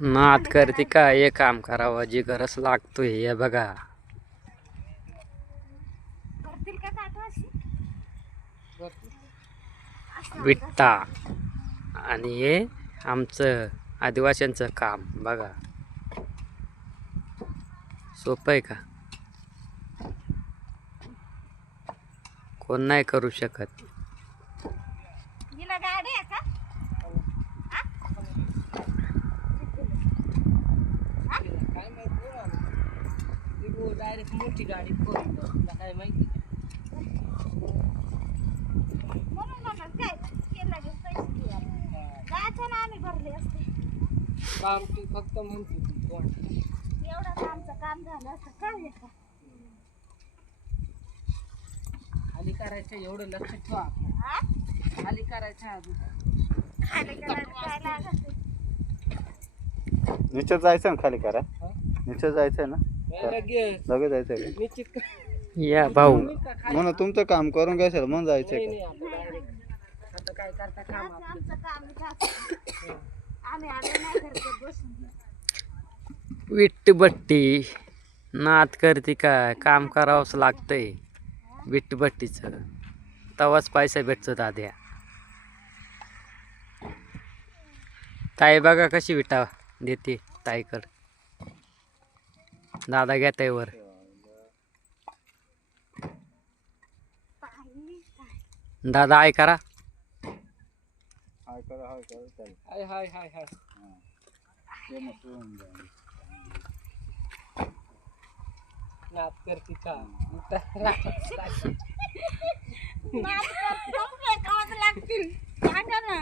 नाद करते का हे काम करावं जी गरज लागतोय हे बघा. करतील का काटवाशी विट्टा आणि हे आमचं आदिवासींचं काम बघा. सोपं आहे का? कोण नाही करू शकत. हिला गाडी आहे का? डायरेक्ट मोठी गाडी काय माहिती म्हणून म्हणलं काय ते लगेच पैसे द्यायला. जायचं ना आम्ही भरले असते. काम तू फक्त म्हणते एवढंच आमचं काम झालं असतं काय आहे का? खाली करायचं एवढं लक्ष ठेवा. हा? खाली करायचं अजून खाली करायला काय लागत? नीचे जायचं ना खाली करा. हा? नीचे जायचंय ना लगेच लगेच जायचंय का? निश्चित का? या भाऊ म्हणून तुमचं काम करून घ्यायचं मग जायचंय नाही का? नाही आपलं direct. आता काय करता काम आज आपलं आमचं काम झालं. आम्ही आलो नाही घरचं बसून. विट्टबट्टी नाद करते काय काम करावंच लागतंय. विट्टबट्टीचं तवाच पैसा भेटतो दाद्या. ताई बघा कशी विटा देते ताईकड. दादा घ्या ताईवर. दादा आहे करा. हाय करा हाय करा चालेल. हाय हाय हाय हाय ते मग सोडून द्या. नाद करते का नाद करतो, फेकावंच लागतील. सांगा ना.